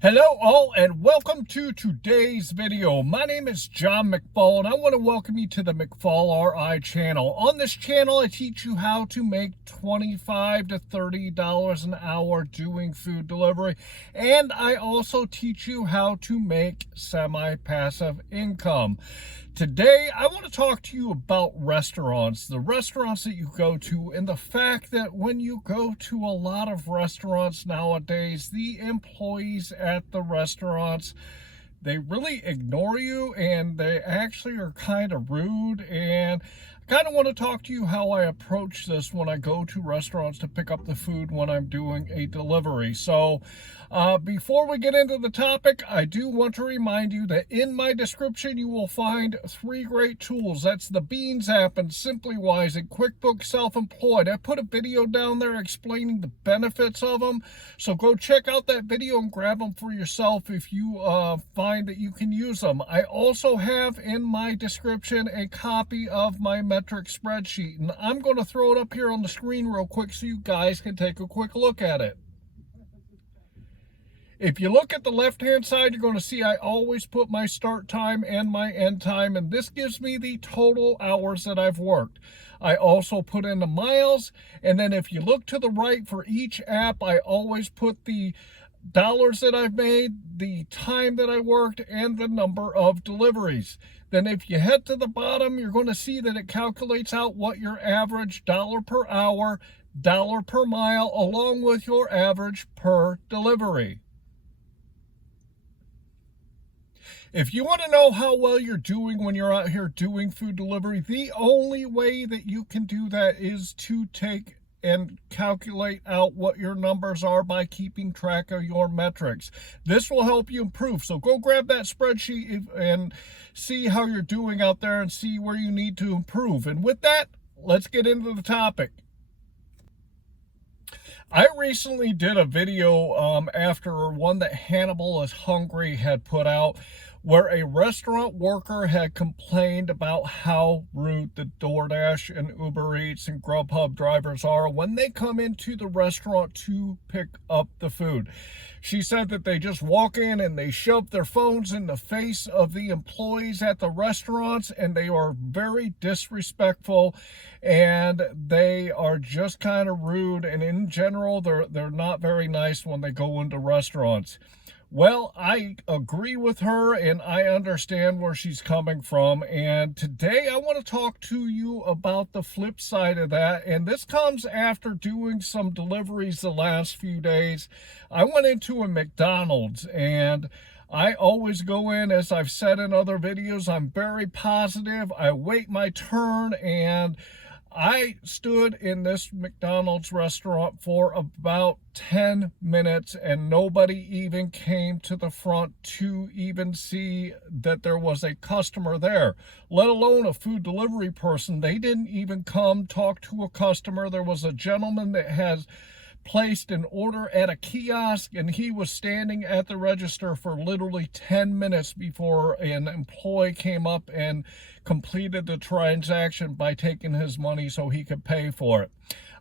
Hello all and welcome to today's video. My name is John McFall and I want to welcome you to the McFallRI channel. On this channel I teach you how to make $25 to $30 an hour doing food delivery, and I also teach you how to make semi-passive income. Today, I want to talk to you about restaurants, the restaurants that you go to, and the fact that when you go to a lot of restaurants nowadays, the employees at the restaurants, they really ignore you and they actually are kind of rude. And I kind of want to talk to you how I approach this when I go to restaurants to pick up the food when I'm doing a delivery. So before we get into the topic, I do want to remind you that in my description you will find 3 great tools. That's the Beans app and SimplyWise and QuickBooks Self-Employed. I put a video down there explaining the benefits of them, so go check out that video and grab them for yourself if you find that you can use them. I also have in my description a copy of my metric spreadsheet, and I'm going to throw it up here on the screen real quick so you guys can take a quick look at it. If you look at the left-hand side, you're going to see I always put my start time and my end time, and this gives me the total hours that I've worked. I also put in the miles, and then if you look to the right for each app, I always put the dollars that I've made, the time that I worked, and the number of deliveries. Then if you head to the bottom, you're going to see that it calculates out what your average dollar per hour, dollar per mile, along with your average per delivery. If you want to know how well you're doing when you're out here doing food delivery, the only way that you can do that is to take and calculate out what your numbers are by keeping track of your metrics. This will help you improve. So go grab that spreadsheet and see how you're doing out there and see where you need to improve. And with that, let's get into the topic. I recently did a video after one that Hannibal is Hungry had put out, where a restaurant worker had complained about how rude the DoorDash and Uber Eats and GrubHub drivers are when they come into the restaurant to pick up the food. She said that they just walk in and they shove their phones in the face of the employees at the restaurants, and they are very disrespectful and they are just kind of rude, and in general they're not very nice when they go into restaurants. Well, I agree with her and I understand where she's coming from, and today I want to talk to you about the flip side of that, and this comes after doing some deliveries the last few days. I went into a McDonald's, and I always go in, as I've said in other videos, I'm very positive. I wait my turn, and I stood in this McDonald's restaurant for about 10 minutes and nobody even came to the front to even see that there was a customer there, let alone a food delivery person. They didn't even come talk to a customer. There was a gentleman that has placed an order at a kiosk, and he was standing at the register for literally 10 minutes before an employee came up and completed the transaction by taking his money so he could pay for it.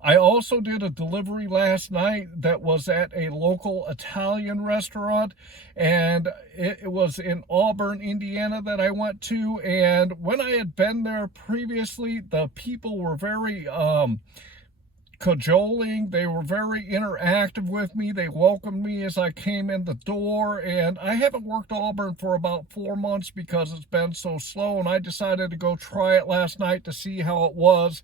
I also did a delivery last night that was at a local Italian restaurant, and it was in Auburn, Indiana that I went to, and when I had been there previously, the people were very cajoling. They were very interactive with me. They welcomed me as I came in the door, and I haven't worked Auburn for about 4 months because it's been so slow, and I decided to go try it last night to see how it was.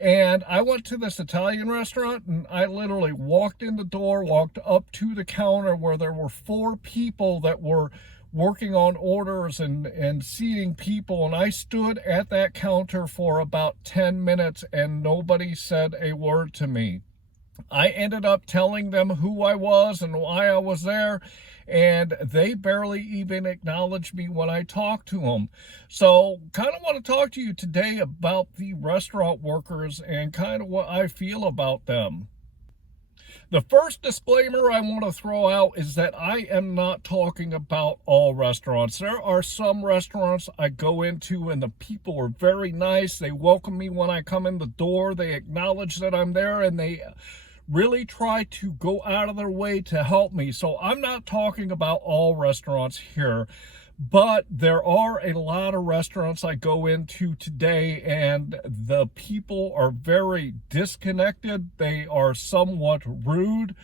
And I went to this Italian restaurant, and I literally walked in the door, walked up to the counter where there were 4 people that were working on orders and seating people, and I stood at that counter for about 10 minutes and nobody said a word to me. I ended up telling them who I was and why I was there, and they barely even acknowledged me when I talked to them. So kind of want to talk to you today about the restaurant workers and kind of what I feel about them. The first disclaimer I want to throw out is that I am not talking about all restaurants. There are some restaurants I go into and the people are very nice. They welcome me when I come in the door. They acknowledge that I'm there, and they really try to go out of their way to help me. So I'm not talking about all restaurants here, but there are a lot of restaurants I go into today, and the people are very disconnected. They are somewhat rude,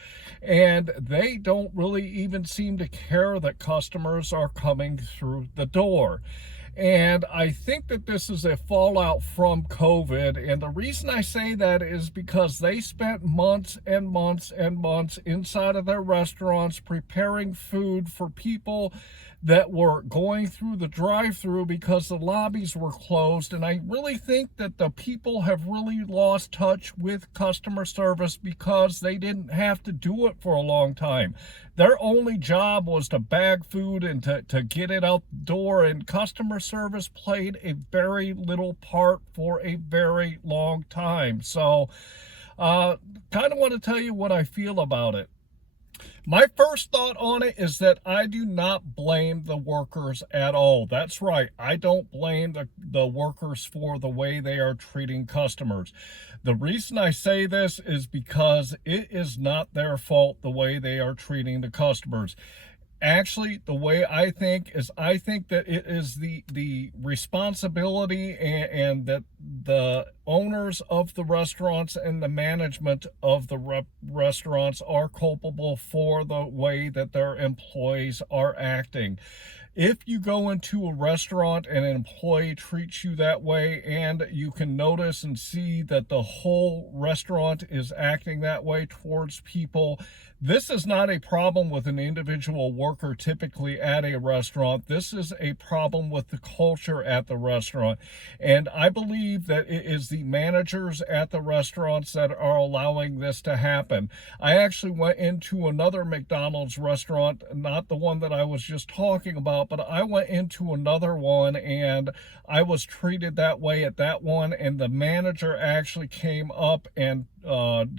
and they don't really even seem to care that customers are coming through the door. And I think that this is a fallout from COVID. And the reason I say that is because they spent months and months and months inside of their restaurants preparing food for people that were going through the drive-through because the lobbies were closed. And I really think that the people have really lost touch with customer service because they didn't have to do it for a long time. Their only job was to bag food and to get it out the door, and customer service played a very little part for a very long time. So kind of want to tell you what I feel about it. My first thought on it is that I do not blame the workers at all. That's right. I don't blame the workers for the way they are treating customers. The reason I say this is because it is not their fault the way they are treating the customers. Actually, the way I think is, I think that it is the responsibility and that the owners of the restaurants and the management of the restaurants are culpable for the way that their employees are acting. If you go into a restaurant and an employee treats you that way, and you can notice and see that the whole restaurant is acting that way towards people, this is not a problem with an individual worker typically at a restaurant. This is a problem with the culture at the restaurant. And I believe that it is the managers at the restaurants that are allowing this to happen. I actually went into another McDonald's restaurant, not the one that I was just talking about, but I went into another one and I was treated that way at that one, and the manager actually came up and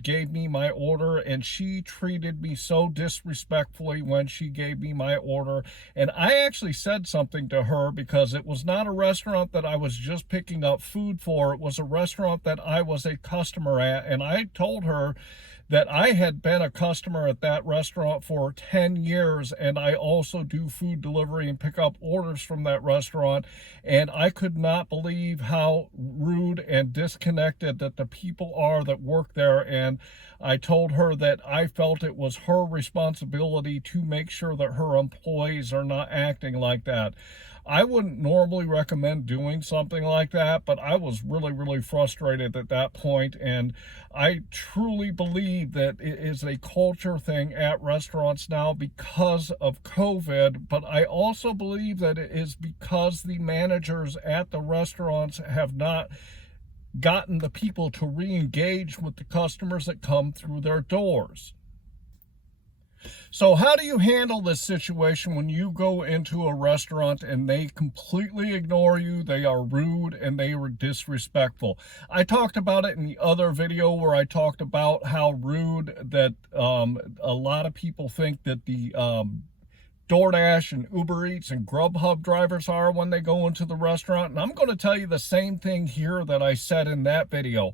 gave me my order, and she treated me so disrespectfully when she gave me my order. And I actually said something to her because it was not a restaurant that I was just picking up food for. It was a restaurant that I was a customer at, and I told her that I had been a customer at that restaurant for 10 years, and I also do food delivery and pick up orders from that restaurant, and I could not believe how rude and disconnected that the people are that work there. And I told her that I felt it was her responsibility to make sure that her employees are not acting like that. I wouldn't normally recommend doing something like that, but I was really frustrated at that point, and I truly believe that it is a culture thing at restaurants now because of COVID, but I also believe that it is because the managers at the restaurants have not gotten the people to re-engage with the customers that come through their doors. So how do you handle this situation when you go into a restaurant and they completely ignore you, they are rude, and they are disrespectful? I talked about it in the other video where I talked about how rude that a lot of people think that the DoorDash and Uber Eats and GrubHub drivers are when they go into the restaurant. And I'm going to tell you the same thing here that I said in that video.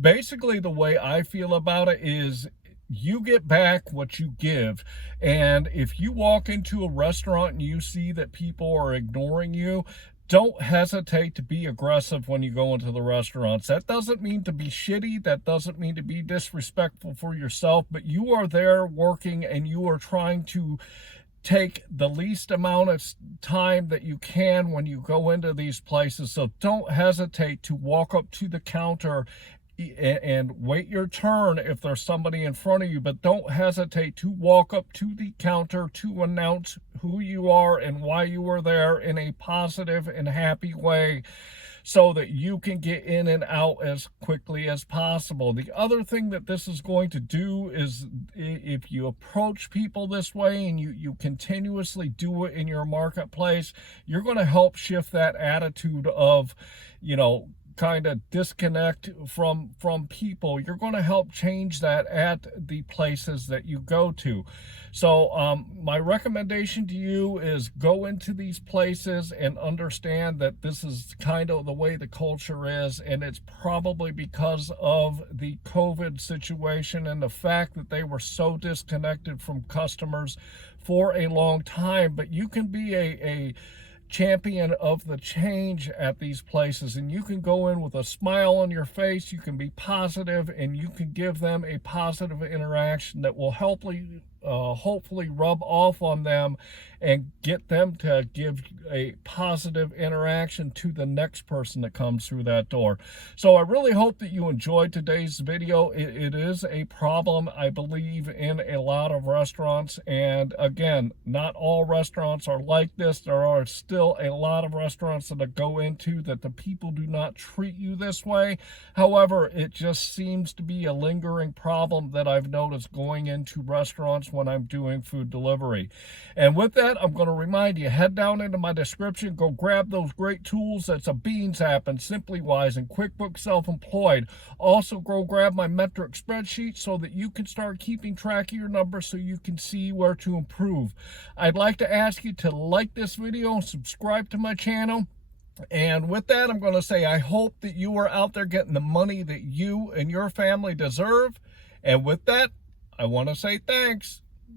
Basically, the way I feel about it is, you get back what you give. And if you walk into a restaurant and you see that people are ignoring you, don't hesitate to be aggressive when you go into the restaurants. That doesn't mean to be shitty. That doesn't mean to be disrespectful for yourself, but you are there working and you are trying to take the least amount of time that you can when you go into these places. So don't hesitate to walk up to the counter and wait your turn if there's somebody in front of you, but don't hesitate to walk up to the counter to announce who you are and why you were there in a positive and happy way, so that you can get in and out as quickly as possible. The other thing that this is going to do is, if you approach people this way and you continuously do it in your marketplace, you're going to help shift that attitude of, kind of disconnect from people, you're going to help change that at the places that you go to. So my recommendation to you is go into these places and understand that this is kind of the way the culture is, and it's probably because of the COVID situation and the fact that they were so disconnected from customers for a long time. But you can be a champion of the change at these places, and you can go in with a smile on your face, you can be positive, and you can give them a positive interaction that will hopefully rub off on them and get them to give a positive interaction to the next person that comes through that door. So I really hope that you enjoyed today's video. It is a problem, I believe, in a lot of restaurants, and again, not all restaurants are like this. There are still a lot of restaurants that I go into that the people do not treat you this way. However, it just seems to be a lingering problem that I've noticed going into restaurants when I'm doing food delivery. And with that, I'm going to remind you, head down into my description, go grab those great tools. That's a Beans app and SimplyWise and QuickBooks Self-Employed. Also, go grab my metric spreadsheet so that you can start keeping track of your numbers so you can see where to improve. I'd like to ask you to like this video and subscribe to my channel. And with that, I'm going to say I hope that you are out there getting the money that you and your family deserve. And with that, I want to say thanks.